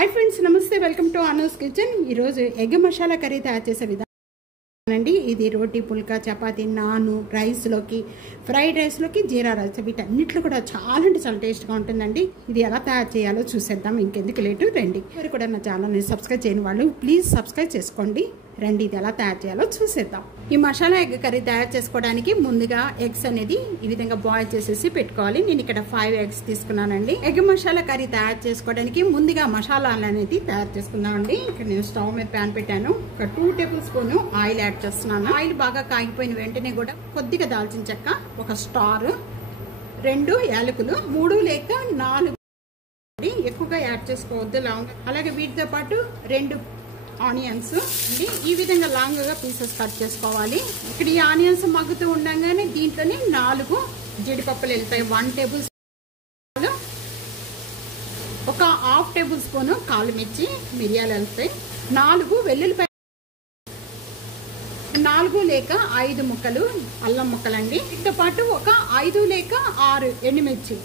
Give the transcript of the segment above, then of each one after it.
Hi friends नमस्ते welcome to Anus kitchen egg मसाला करी तैयार చేసే విధానం అండి। ఇది రోటీ పుల్కా చపాతీ నాను రైస్ లోకి ఫ్రైడ్ రైస్ లోకి జీరా రైస్ వీటన్నిటిలో కూడా చాలా టేస్ట్ గా ఉంటుందండి। ఇది ఎలా తయారు చేయాలో చూసేద్దాం। ఇంకెందుకు లేట్ రండి। మీరు కూడా నా ఛానల్ ని సబ్స్క్రైబ్ చేయని వాళ్ళు ప్లీజ్ సబ్స్క్రైబ్ చేసుకోండి। రండి ఇది ఎలా తయారు చేయాలో చూసేద్దాం। ఈ మసాలా ఎగ్ కర్రీ తయారు చేసుకోవడానికి ముందుగా ఎగ్స్ అనేది ఈ విధంగా బాయిల్ చేసేసి పెట్టుకోవాలి। నేను ఇక్కడ 5 ఎగ్స్ తీసుకున్నానండి। ఎగ్ మసాలా కర్రీ తయారు చేసుకోవడానికి ముందుగా మసాలాలు అనేది తయారు చేసుకుందామండి। ఇక్కడ నేను స్టవ్ మీద ప్యాన్ పెట్టాను। ఒక 2 టేబుల్ స్పూన్ ఆయిల్ యాడ్ చేస్తున్నాను। ఆయిల్ బాగా కాగిపోయిన వెంటనే కూడా కొద్దిగా దాల్చిన చెక్క, ఒక స్టార్, 2 యాలకులు, 3 లేక 4 ఎక్కువగా యాడ్ చేసుకోవద్దు లాంగ్। అలాగే వీటితో పాటు 2 ఆనియన్స్ అండి ఈ విధంగా లాంగ్ గా పీసెస్ కట్ చేసుకోవాలి। ఇక్కడ ఈ ఆనియన్స్ మగ్గుతూ ఉండగానే దీంట్లోనే 4 జీడిపప్పులు వెళ్తాయి। 1 టేబుల్ స్పూన్, ఒక హాఫ్ టేబుల్ స్పూన్ కాలు మిర్చి మిరియాలు వెళ్తాయి, 4 వెల్లుల్లిపాయ, 4 లేక 5 ముక్కలు అల్లం ముక్కలండి। వీటితో పాటు ఒక 5 లేక 6 ఎండుమిర్చి,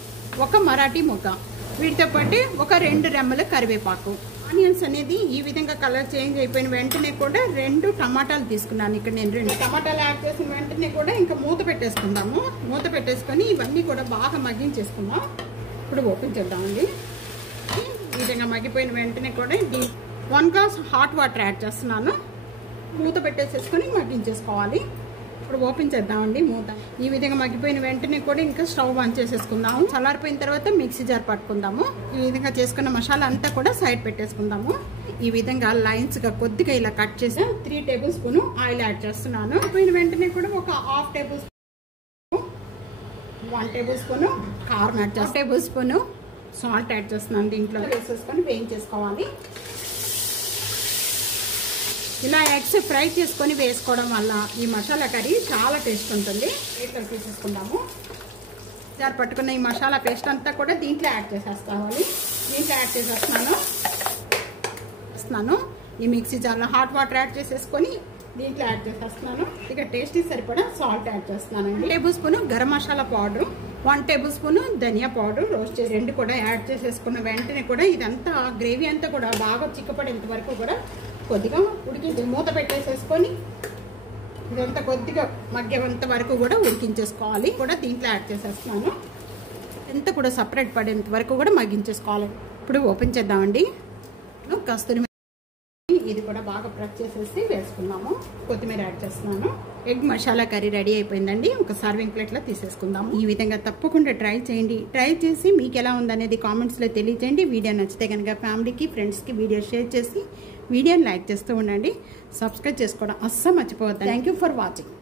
ఒక మరాఠీ మొగ్గ, వీటితో పాటు ఒక 2 రెమ్మల కరివేపాకు। ఆనియన్స్ అనేది ఈ విధంగా కలర్ చేంజ్ అయిపోయిన వెంటనే కూడా 2 టమాటాలు తీసుకున్నాను। ఇక్కడ నేను 2 టమాటాలు యాడ్ చేసిన వెంటనే కూడా ఇంకా మూత పెట్టేసుకుందాము। మూత పెట్టేసుకొని ఇవన్నీ కూడా బాగా మగ్గించేసుకుందాం। ఇప్పుడు ఓపెన్ చేద్దామండి। ఈ విధంగా మగ్గిపోయిన వెంటనే కూడా 1 గ్లాస్ హాట్ వాటర్ యాడ్ చేస్తున్నాను। మూత పెట్టేసేసుకొని మగ్గించేసుకోవాలి। ఇప్పుడు ఓపెన్ చేద్దామండి మూత। ఈ విధంగా మగ్గిపోయిన వెంటనే కూడా ఇంకా స్టవ్ ఆన్ చేసేసుకుందాము। చల్లారిపోయిన తర్వాత మిక్సీ జార్ పట్టుకుందాము। ఈ విధంగా చేసుకున్న మసాలా అంతా కూడా సైడ్ పెట్టేసుకుందాము। ఈ విధంగా లైన్స్ గా కొద్దిగా ఇలా కట్ చేసి 3 టేబుల్ స్పూన్ ఆయిల్ యాడ్ చేస్తున్నాను। అయిపోయిన వెంటనే కూడా ఒక half table spoon, 1 table spoon కారం యాడ్ చేస్తాను, 1 టేబుల్ స్పూన్ సాల్ట్ యాడ్ చేస్తున్నాను। దీంట్లో వేసేసుకొని వేయించేసుకోవాలి। ఇలా ఎగ్స్ ఫ్రై చేసుకొని వేసుకోవడం వల్ల ఈ మసాలా కర్రీ చాలా టేస్ట్ ఉంటుంది। ప్లేట్లో తీసేసుకుందాము। జార్ పట్టుకున్న ఈ మసాలా పేస్ట్ అంతా కూడా దీంట్లో యాడ్ చేసేసుకోవాలి। దీంట్లో యాడ్ చేసేస్తున్నాను। ఈ మిక్సీ జార్లో హాట్ వాటర్ యాడ్ చేసేసుకొని దీంట్లో యాడ్ చేసేస్తున్నాను। ఇక టేస్ట్కి సరిపడా సాల్ట్ యాడ్ చేస్తున్నాను। 1 tablespoon garam masala powder, 1 tablespoon ధనియా పౌడర్ రోస్ట్ చేసి 2 కూడా యాడ్ చేసేసుకున్న వెంటనే కూడా ఇదంతా గ్రేవీ అంతా కూడా బాగా చిక్కపడేంత వరకు కూడా కొద్దిగా ఉడికించి మూత పెట్టేసేసుకొని ఇదంతా కొద్దిగా మగ్గేంత వరకు కూడా ఉడికించేసుకోవాలి। కూడా దీంట్లో యాడ్ చేసేస్తున్నాను। ఎంత కూడా సపరేట్ పడేంత వరకు కూడా మగ్గించేసుకోవాలి। ఇప్పుడు ఓపెన్ చేద్దామండి। కస్తూరి ఇది కూడా బాగా ప్రెస్ చేసేసి వేసుకున్నాము। కొత్తిమీర యాడ్ చేస్తున్నాను। ఎగ్ మసాలా కర్రీ రెడీ అయిపోయిందండి। ఒక సర్వింగ్ ప్లేట్లో తీసేసుకుందాము। ఈ విధంగా తప్పకుండా ట్రై చేయండి। ట్రై చేసి మీకు ఎలా ఉందనేది కామెంట్స్లో తెలియజేయండి। వీడియో నచ్చితే కనుక ఫ్యామిలీకి ఫ్రెండ్స్కి వీడియో షేర్ చేసి వీడియోని లైక్ చేస్తూ ఉండండి। సబ్స్క్రైబ్ చేసుకోవడం అస్సలు మర్చిపోవద్దు। Thank you for watching.